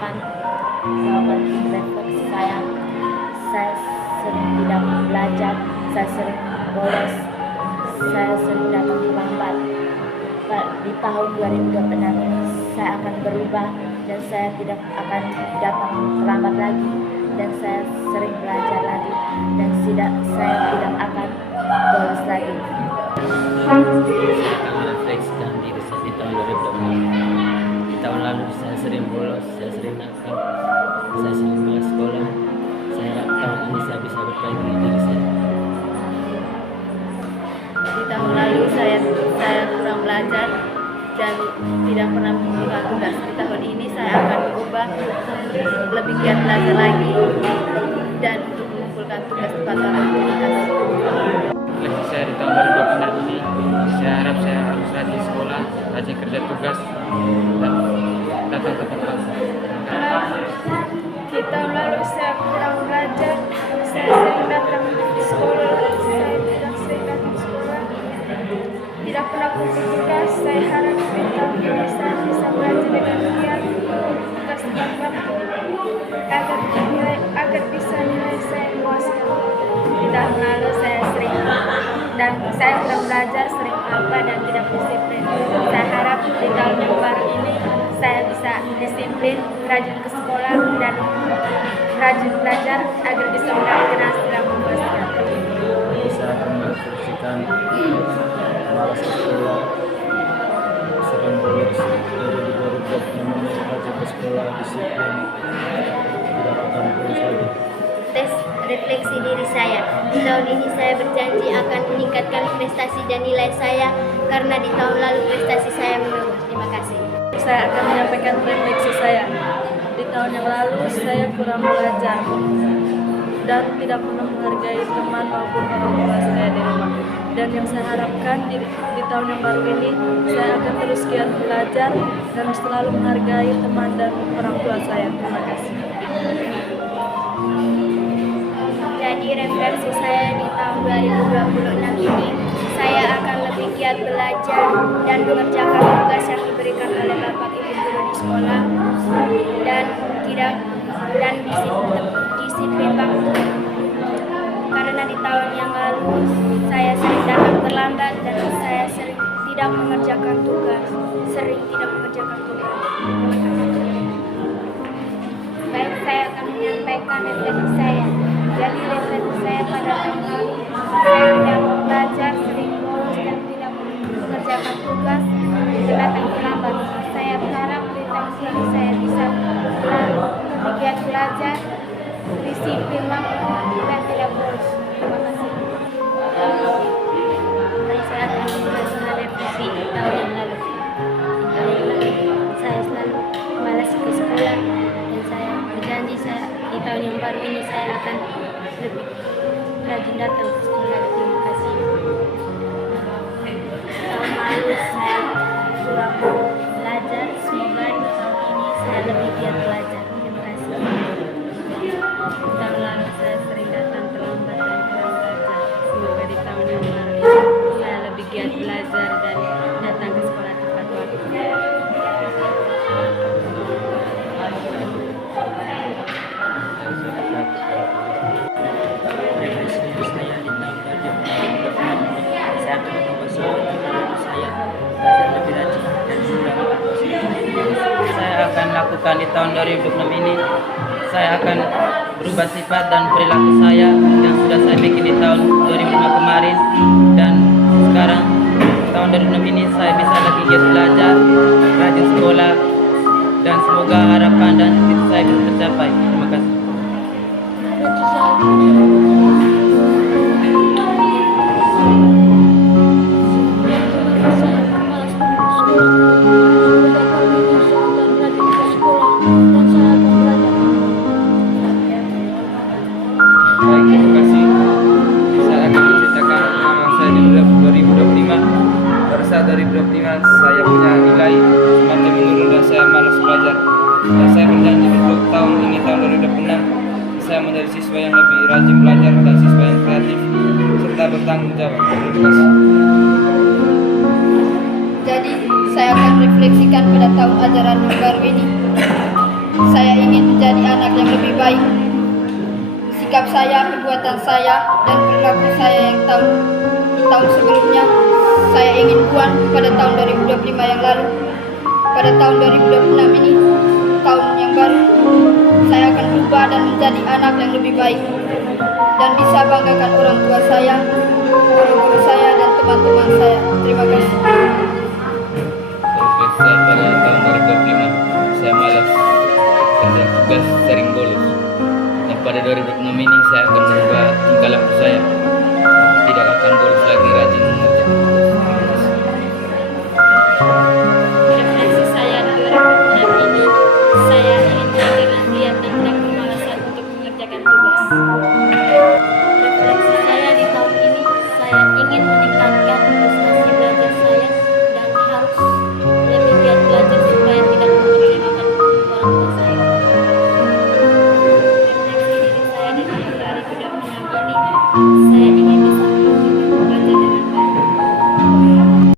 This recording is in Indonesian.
akan refleksi saya sering tidak belajar, saya sering bolos, saya sering datang terlambat. Di tahun 2026 ini saya akan berubah dan saya tidak akan datang terlambat lagi, dan saya sering belajar lagi, dan saya tidak akan bolos lagi. Saya merefleksikan diri saya di tahun 2020. Di tahun lalu saya sering bolos, saya sering nakal, saya sering malas sekolah. Saya harap tahun ini saya bisa berbaiki diri saya. Di tahun lalu saya kurang belajar dan tidak pernah mengumpulkan tugas. Di tahun ini saya akan berubah, lebih giat belajar lagi dan untuk mengumpulkan tugas tepat waktu. Refleksi saya di tahun 2026 ini, saya harap saya harus rajin sekolah, rajin kerja tugas, dan datang tepat waktu. Di tahun lalu saya kurang belajar, saya sering datang di sekolah, saya tidak sering datang sekolah, tidak pernah kumpul tugas. Saya harap di tahun ini saya bisa belajar dengan giat, tugas tepat waktu, agar bisa nilai saya memuaskan. Di tahun lalu saya sering dan saya kurang belajar, sering lupa dan tidak disiplin. Saya harap di tahun yang baru ini saya bisa disiplin, rajin ke sekolah dan rajin belajar agar bisa mendapatkan hasil yang memuaskan. Saya akan merefleksikan malas sekolah, sering bolos dari 2026 ini, rajin ke sekolah, disiplin, tidak akan bolos lagi. Tes refleksi diri saya. Di tahun ini saya berjanji akan meningkatkan prestasi dan nilai saya karena di tahun lalu prestasi saya menurun. Terima kasih. Saya akan menyampaikan refleksi saya. Di tahun yang lalu saya kurang belajar dan tidak pernah menghargai teman maupun orang tua saya di rumah. Dan yang saya harapkan di tahun yang baru ini, saya akan terus giat belajar dan selalu menghargai teman dan orang tua saya. Terima kasih. Jadi refleksi saya di tahun 2026 ini, saya akan lebih giat belajar dan mengerjakan tugas yang diberikan oleh Bapak Ibu guru di sekolah dan disiplin waktu. Karena di tahun yang lalu saya sering datang terlambat dan saya sering tidak mengerjakan tugas. Baik, saya akan menyampaikan refleksi saya. Jadi refleksi saya pada tahun lalu, saya tidak belajar, sering bolos dan tidak mengerjakan tugas, datang terlambat. Saya berharap di tahun ini saya bisa lebih giat belajar, disiplin waktu dan tidak bolos. Terima kasih. Saya akan menjelaskan refleksi di tahun yang lalu. Saya selalu malas ke sekolah dan saya berjanji di tahun yang baru ini saya akan lebih rajin datang ke sekolah. Terima kasih. Tahun lalu saya kurang belajar, semoga di tahun ini saya lebih giat belajar. Terima kasih. Tahun lalu saya sering datang terlambat dan kurang belajar, semoga di tahun yang baru ini saya lebih giat belajar dan datang ke sekolah tepat waktu. Refleksi diri saya di tahun 2026. Saya akan mencoba seluruh kemampuan saya agar lebih rajin dan mudah berproses. Saya akan lakukan di tahun 2026 ini. Saya akan berubah sifat dan perilaku saya yang sudah saya bikin di tahun 2005 kemarin, dan sekarang tahun 2006 ini saya bisa lagi giat belajar, rajin sekolah, dan semoga harapan dan cita saya bisa tercapai. Terima kasih. Baik, terima kasih. Saya akan menceritakan pengalaman saya di 2025. Pada saat 2025 saya punya nilai semakin menurun dan saya malas belajar. Dan saya berjanji untuk tahun ini, tahun 2026, saya menjadi siswa yang lebih rajin belajar dan siswa yang kreatif serta bertanggung jawab. Terima kasih. Jadi saya akan refleksikan pada tahun ajaran yang baru ini. Saya baik. Sikap saya, perbuatan saya, dan perilaku saya yang tahun sebelumnya saya ingin buang pada tahun 2025 yang lalu. Pada tahun 2026 ini, tahun yang baru, saya akan berubah dan menjadi anak yang lebih baik dan bisa banggakan orang tua saya, guru-guru saya, dan teman-teman saya. Terima kasih. Profesor, pada tahun 2025 saya malas kerja tugas, sering bolos. Dan pada 2026 ini saya akan merubah tingkah laku saya, tidak akan bolos lagi, rajin mengerjakan tugas. Refleksi saya di 2006 ini, saya ingin mengajarkan giat dan tidak kemalasan untuk mengerjakan tugas. Refleksi saya di tahun ini, saya ingin meningkatkan prestasi belajar saya dan harus lebih giat belajar supaya tidak mengecewakan orang tua saya. Refleksi diri saya di tahun 2026 ini, saya